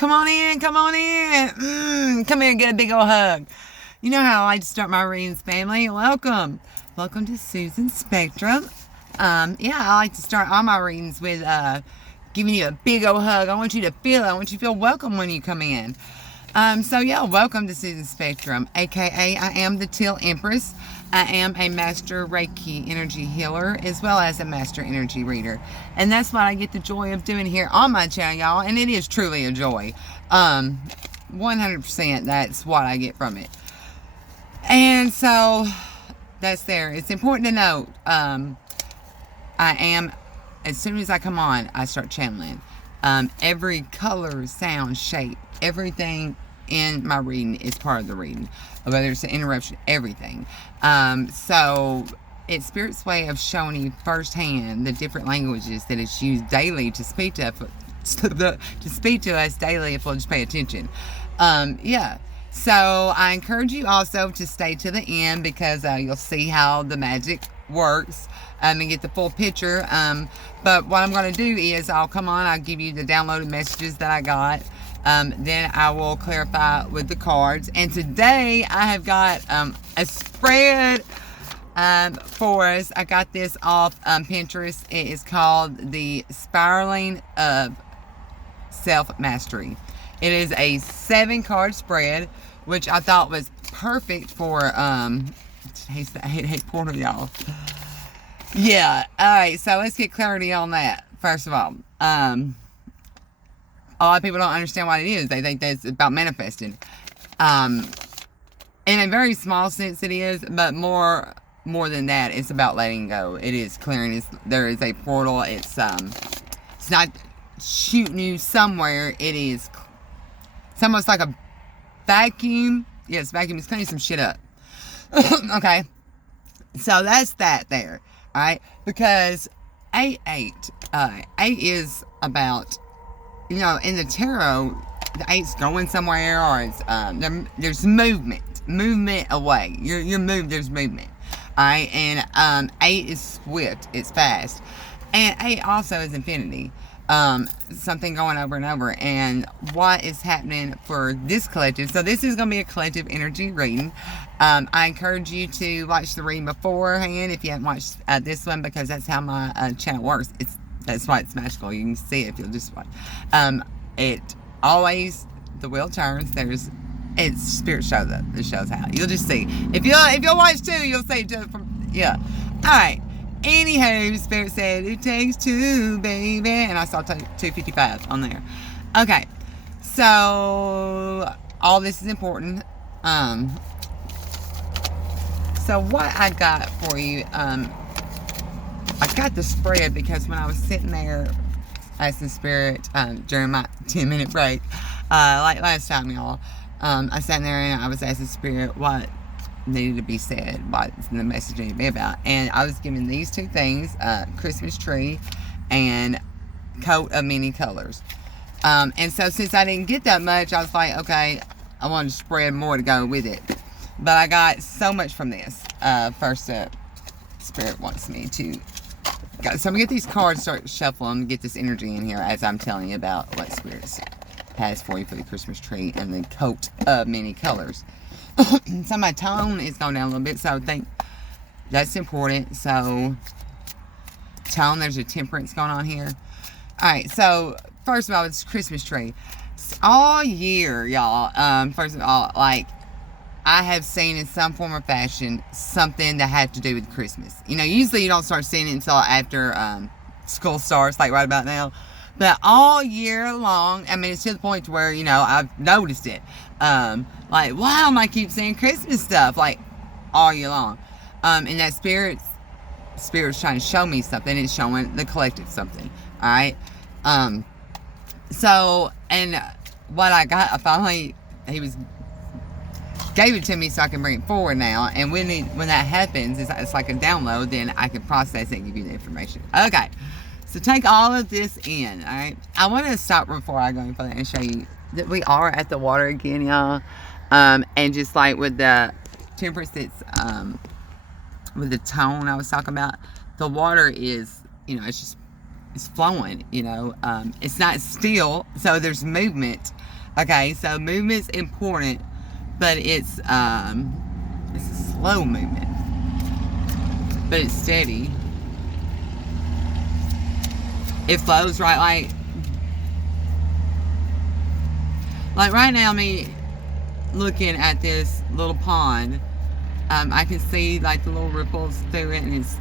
Come on in, come on in. Come here and get a big old hug. You know how I like to start my readings, family. Welcome. Welcome to Susan's Spectrum. Yeah, I like to start all my readings with giving you a big old hug. I want you to feel welcome when you come in. So yeah, welcome to Susan's Spectrum, aka I am the Teal Empress. I am a master Reiki energy healer as well as a master energy reader. And that's what I get the joy of doing here on my channel, y'all. And it is truly a joy. 100% that's what I get from it. And so that's there. It's important to note, I am, as soon as I come on, I start channeling. Every color, sound, shape, everything in my reading is part of the reading, whether it's an interruption, everything. So it's Spirit's way of showing you firsthand the different languages that it's used daily to speak to us daily if we'll just pay attention. Yeah. So I encourage you also to stay to the end because you'll see how the magic works and get the full picture. But what I'm going to do is I'll come on, I'll give you the downloaded messages that I got. Then I will clarify with the cards. And today I have got a spread for us. I got this off Pinterest. It is called The Spiraling of Self-Mastery. It is a 7-card spread, which I thought was perfect for hey portal, y'all. Yeah, alright, so let's get clarity on that. First of all, a lot of people don't understand what it is. They think that it's about manifesting. In a very small sense it is, but more than that, it's about letting go. It is clearing. There is a portal. It's not shooting you somewhere. It's almost like a vacuum. Yes, vacuum is cleaning some shit up. Okay. So that's that there. Alright? Because 8 is about, you know, in the tarot, the 8's going somewhere, or it's there's movement away. There's movement. Alright, and 8 is swift, it's fast, and 8 also is infinity. Something going over and over. And what is happening for this collective, so this is going to be a collective energy reading. I encourage you to watch the reading beforehand if you haven't watched this one, because that's how my channel works. That's why it's magical. You can see it if you'll just watch. It always, the wheel turns. It's Spirit shows up. It shows how. You'll just see. If you'll watch too, you'll see too. Yeah. All right. Anywho, Spirit said, it takes 2, baby. And I saw 255 on there. Okay. So, all this is important. So, what I got for you, I got the spread because when I was sitting there asking Spirit during my 10-minute break, like last time, y'all, I sat there and I was asking Spirit what needed to be said, what the message needed to be about. And I was given these 2 things, Christmas tree and coat of many colors. And so since I didn't get that much, I was like, okay, I want to spread more to go with it. But I got so much from this. First up, Spirit wants me to go. So I'm going to get these cards, start shuffling, get this energy in here as I'm telling you about what Spirit has for you for the Christmas tree and the coat of many colors. So my tone is going down a little bit, so I think that's important. So tone, there's a temperance going on here. Alright, so first of all, it's Christmas tree. All year, y'all, first of all, like, I have seen in some form or fashion something that had to do with Christmas. You know, usually you don't start seeing it until after school starts, like right about now. But all year long, I mean, it's to the point to where, you know, I've noticed it. Like, wow, I keep seeing Christmas stuff, like, all year long. And that Spirit's trying to show me something. It's showing the collective something. Alright? So, and what I got, I finally, gave it to me so I can bring it forward now. And when that happens, it's like a download, then I can process it and give you the information. Okay. So take all of this in, alright? I want to stop before I go any further and show you that we are at the water again, y'all. And just like with the temperance, it's, with the tone I was talking about, the water is, you know, it's flowing, you know. It's not still, so there's movement. Okay, so movement's important, but it's a slow movement, but it's steady. It flows right, like right now, me looking at this little pond, I can see like the little ripples through it, and it's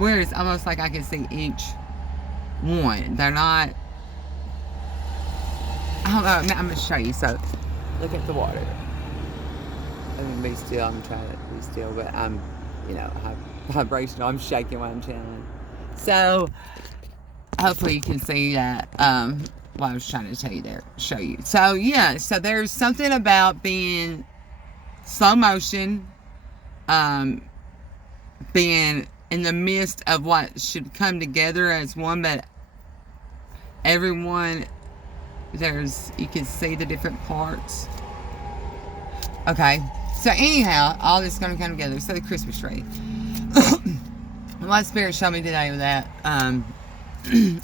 weird. It's almost like I can see each one. They're not, I don't know. I'm gonna show you. So, look at the water. I'm gonna be still. I'm trying to be still, but I'm, vibrational. I'm shaking while I'm channeling. So, hopefully you can see that. What I was trying to tell you there, show you. So yeah. So there's something about being slow motion, being in the midst of what should come together as one, but everyone, you can see the different parts. Okay, so anyhow, all this is going to come together. So the Christmas tree. What Spirit showed me today with that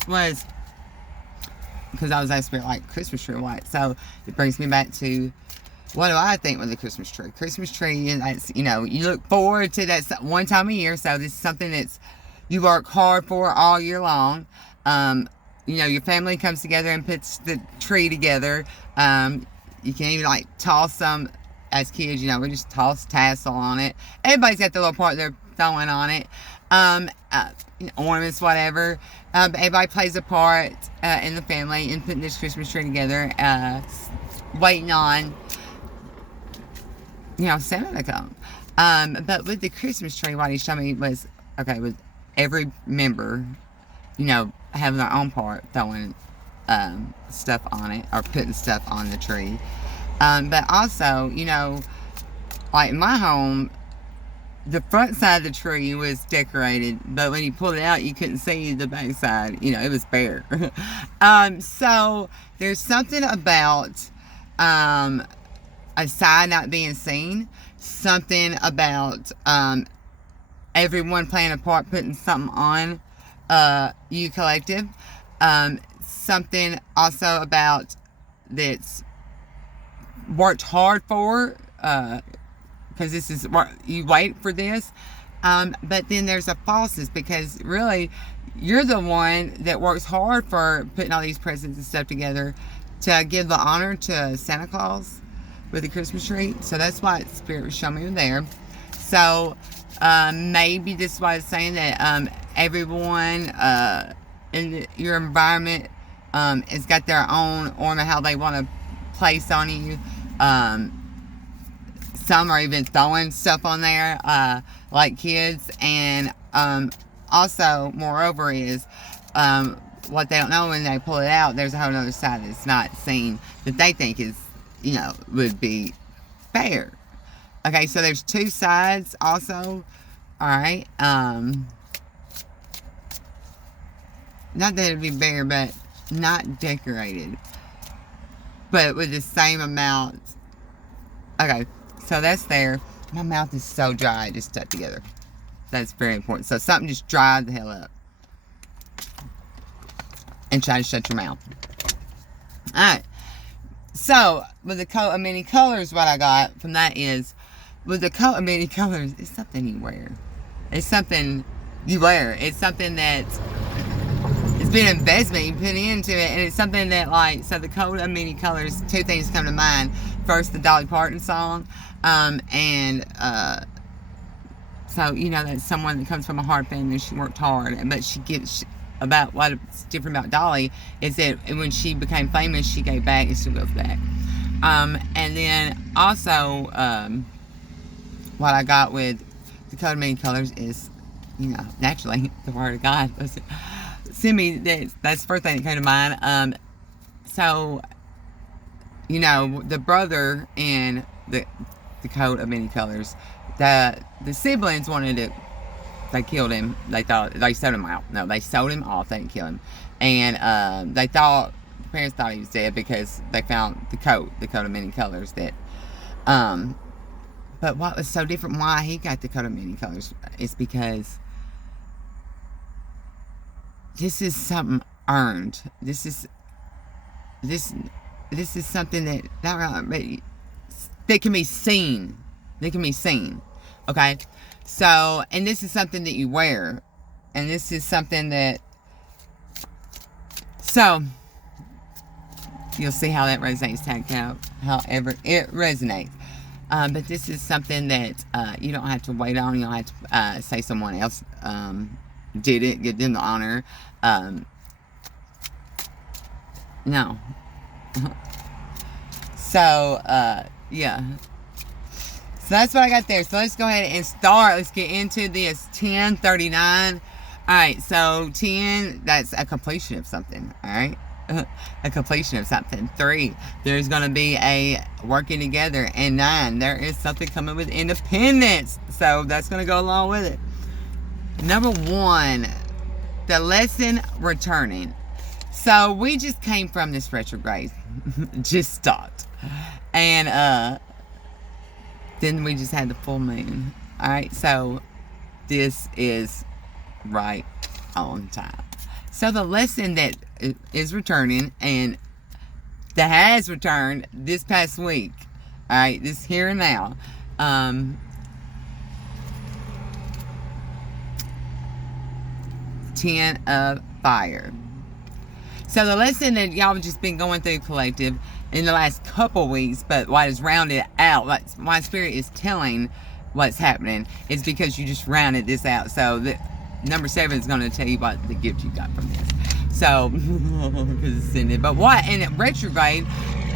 was, because I was asking Spirit, like, Christmas tree or what? So it brings me back to, what do I think with a Christmas tree? Christmas tree, that's, you look forward to that one time a year. So this is something that's you work hard for all year long. Your family comes together and puts the tree together. You can even like toss some, as kids, we just toss tassel on it. Everybody's got their little part they're throwing on it. Ornaments, whatever. Everybody plays a part in the family in putting this Christmas tree together, waiting on, Santa to come. But with the Christmas tree, what he showed me was, okay, with every member, having their own part, throwing stuff on it, or putting stuff on the tree. But also, like in my home, the front side of the tree was decorated, but when you pulled it out, you couldn't see the back side. It was bare. So there's something about a side not being seen. Something about everyone playing a part, putting something on you collective. Something also about that's worked hard for, because this is what you wait for this. But then there's a falseness, because really you're the one that works hard for putting all these presents and stuff together to give the honor to Santa Claus with the Christmas tree. So that's why Spirit was showing me there. So maybe this is why it's saying that everyone in your environment has got their own ornament, how they want to place on you. Some are even throwing stuff on there, like kids. And also, moreover, is what they don't know when they pull it out, there's a whole other side that's not seen that they think is, would be fair. Okay, so there's two sides also. Alright. Not that it'd be bare, but not decorated. But with the same amount. Okay, so that's there. My mouth is so dry, it just stuck together. That's very important. So something just dried the hell up. And try to shut your mouth. Alright. So, with the coat of many colors, what I got from that is, with the coat of many colors, it's something you wear. It's something you wear. It's something that it's been an investment you put into it, and it's something that, like, so the coat of many colors, two things come to mind. First, the Dolly Parton song, so, that's someone that comes from a hard family, she worked hard, but about what's different about Dolly is that when she became famous, she gave back and still goes back. And then also, what I got with the coat of many colors is, naturally, the Word of God was send me that's the first thing that came to mind. So, the brother in the coat of many colors, the siblings wanted to. They killed him. They thought they sold him out. No, they sold him off. They didn't kill him, and the parents thought he was dead because they found the coat of many colors. That, but what was so different? Why he got the coat of many colors is because this is something earned. This is this this is something that that can be seen. They can be seen. Okay? So, and this is something that you wear. And this is something that, so, you'll see how that resonates, tagged out, however it resonates. But this is something that you don't have to wait on. You don't have to say someone else did it, give them the honor. No. So, yeah. So that's what I got there. So let's go ahead and start. Let's get into this. 1039. Alright, so 10, that's a completion of something. Alright? A completion of something. 3, there's going to be a working together. And 9, there is something coming with independence. So that's going to go along with it. Number 1, the lesson returning. So we just came from this retrograde. Just stopped. And then we just had the full moon. Alright, so this is right on time. So the lesson that is returning, and that has returned this past week, alright, this here and now, 10 of fire. So the lesson that y'all have just been going through collective in the last couple weeks, but what is rounded out, like my spirit is telling what's happening, is because you just rounded this out. So the number 7 is going to tell you what the gift you got from this. So, because it's in it. But what in retrograde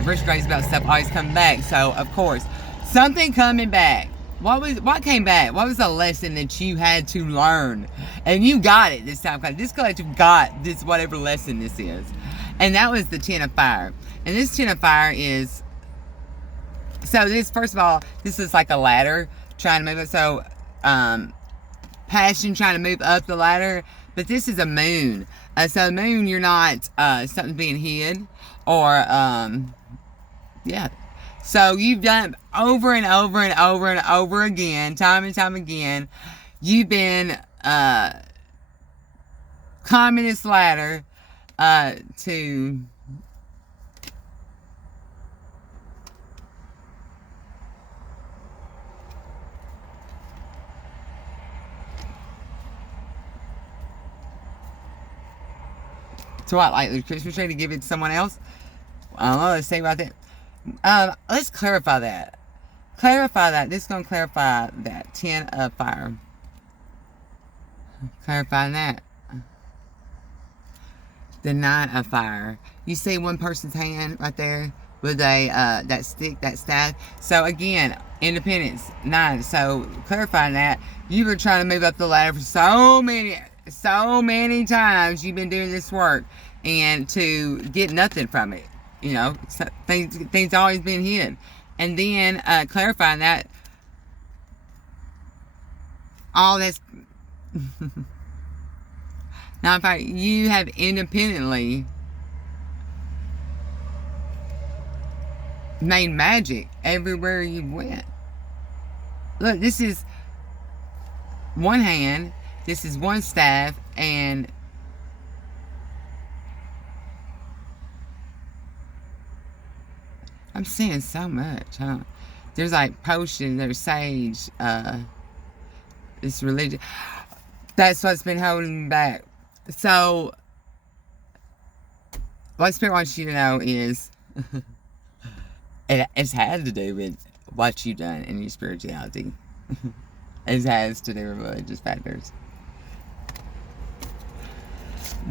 is about stuff always coming back. So of course, something coming back. What came back? What was the lesson that you had to learn? And you got it this time. This collective got this, whatever lesson this is. And that was the 10 of fire. And this 10 of fire is, so this, first of all, this is like a ladder trying to move it. So, passion trying to move up the ladder. But this is a moon. So the moon, you're not, something being hid. Or, yeah. So you've done it over and over and over and over again, time and time again. You've been climbing this ladder to what, like the Christmas tree to give it to someone else? I don't know, let's say about that. Let's clarify that. Clarify that. This is going to clarify that. 10 of fire. Clarifying that. The 9 of fire. You see one person's hand right there with a that stick, that staff. So again, independence, 9. So clarifying that, you were trying to move up the ladder for so many times. You've been doing this work, and to get nothing from it. You know, things always been hidden. And then clarifying that all this. Now, in fact, you have independently made magic everywhere you went. Look, this is one hand, this is one staff, and I'm seeing so much, huh? There's like potion, there's sage, this religion. That's what's been holding me back. So, what Spirit wants you to know is, it has to do with what you've done in your spirituality. It has to do with religious factors.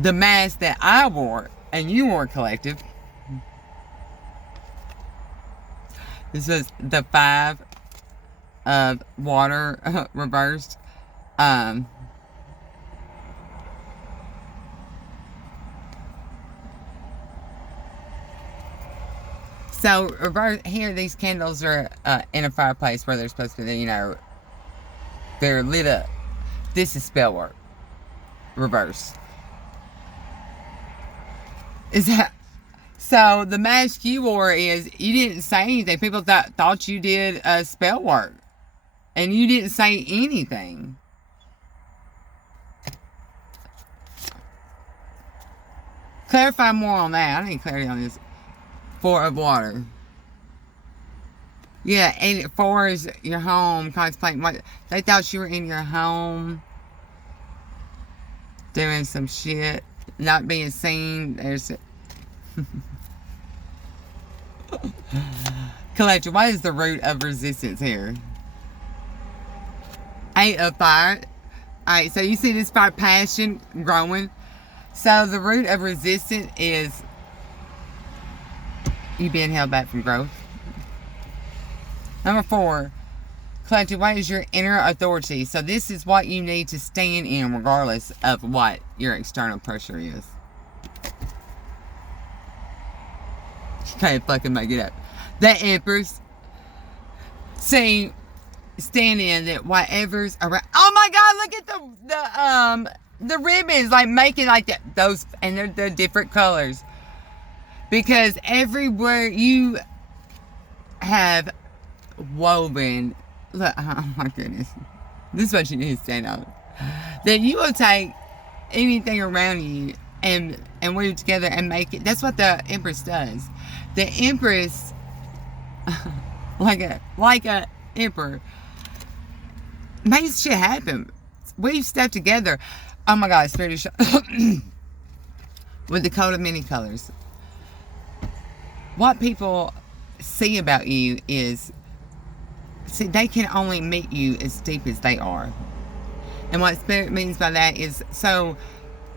The mask that I wore, and you wore, collective, this was the 5 of water reversed. So reverse here, these candles are in a fireplace where they're supposed to be, you know, they're lit up. This is spell work. Reverse. Is that? So the mask you wore is, you didn't say anything. People thought you did spell work. And you didn't say anything. Clarify more on that. I need clarity on this. Four of water. Yeah, and 4 is your home. Contemplating what they thought you were in your home, doing some shit, not being seen. There's Collector. What is the root of resistance here? 8 of fire. Alright, so you see this fire passion growing. So the root of resistance is you being held back from growth. Number 4, Collective, what is your inner authority? So this is what you need to stand in regardless of what your external pressure is. You can't fucking make it up. The Empress. See, stand in that whatever's around. Oh my God, look at the ribbons, like making like that, those, and they're different colors. Because everywhere you have woven, look, oh my goodness, this is what you need to stand on. That you will take anything around you and weave it together and make it. That's what the Empress does. The Empress, like a emperor, makes shit happen. Weave stuff together. Oh my God, Spirit is with the coat of many colors. What people see about you is, see, they can only meet you as deep as they are. And what Spirit means by that is, so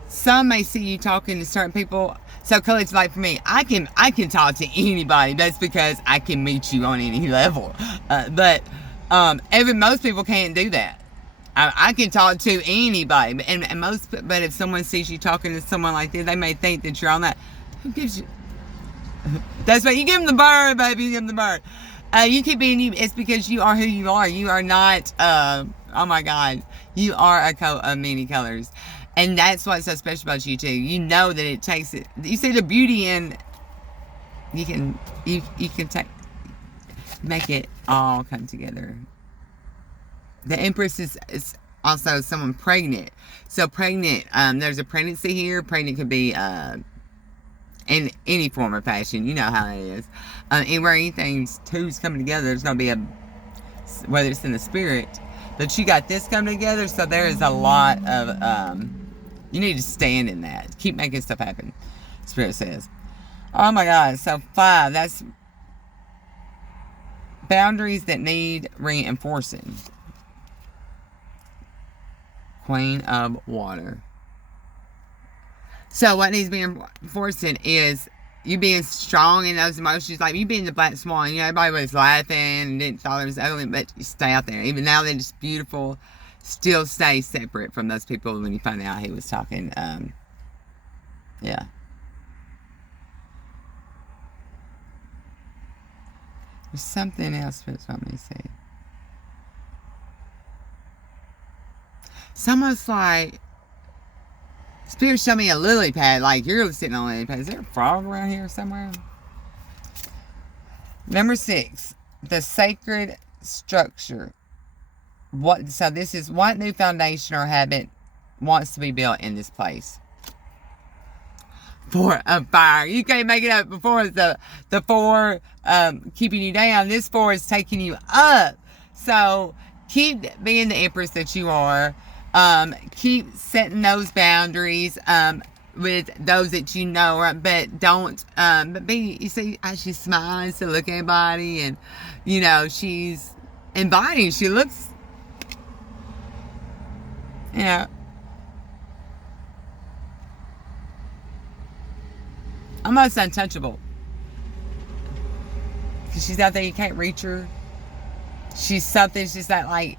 some may see you talking to certain people. So Courage, like for me, I can talk to anybody. That's because I can meet you on any level. But most people can't do that. I can talk to anybody, but if someone sees you talking to someone like this, they may think that you're on that. Who gives you? That's right. You give them the bird, baby. You give them the bird. You keep being you. It's because you are who you are. You are not. Oh my God. You are a coat of many colors, and that's what's so special about you too. You know that it takes it. You see the beauty in. You can make it all come together. The Empress is also someone pregnant. So pregnant. There's a pregnancy here. Pregnant could be in any form or fashion. You know how that is. Anywhere anything's two's coming together, there's going to be whether it's in the spirit. But you got this coming together, so there is a lot of, you need to stand in that. Keep making stuff happen, Spirit says. Oh my God. So 5, that's boundaries that need reinforcing. Queen of Water. So what needs to be reinforcing is you being strong in those emotions, like you being the black swan. You know, everybody was laughing and didn't thought it was ugly, but you stay out there. Even now they're just beautiful. Still stay separate from those people when you find out he was talking. Yeah. There's something else that's what me see. It's almost like Spirit showed me a lily pad, like you're sitting on a lily pad. Is there a frog around here somewhere? Number 6, the sacred structure. So this is what new foundation or habit wants to be built in this place. 4 of fire. You can't make it up. Before is the 4 keeping you down. This 4 is taking you up. So keep being the Empress that you are. Keep setting those boundaries with those that you know, but don't, you see how she smiles to look at everybody, and, you know, she's inviting. She looks, you know, almost untouchable. Because she's out there, you can't reach her. She's something, she's not like,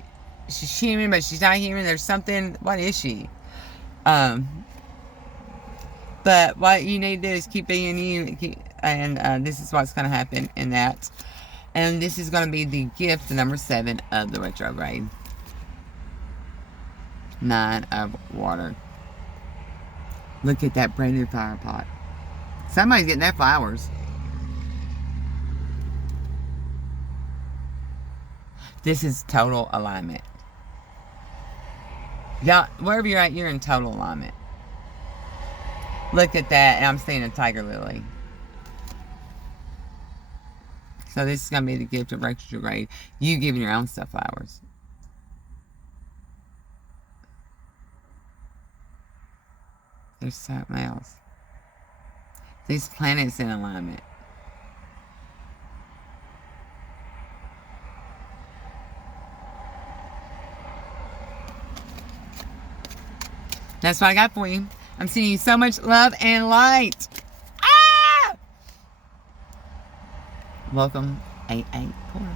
she's human, but she's not human. There's something. What is she? But what you need to do is keep being you, and this is what's going to happen in that. And this is going to be the gift, number 7 of the retrograde. 9 of water. Look at that brand new fire pot. Somebody's getting their flowers. This is total alignment. Yeah, wherever you're at, you're in total alignment. Look at that, and I'm seeing a tiger lily. So this is going to be the gift of retrograde. You giving your own stuff flowers. There's something else. These planets in alignment. That's what I got for you. I'm sending you so much love and light. Ah! Welcome, 88 Portal.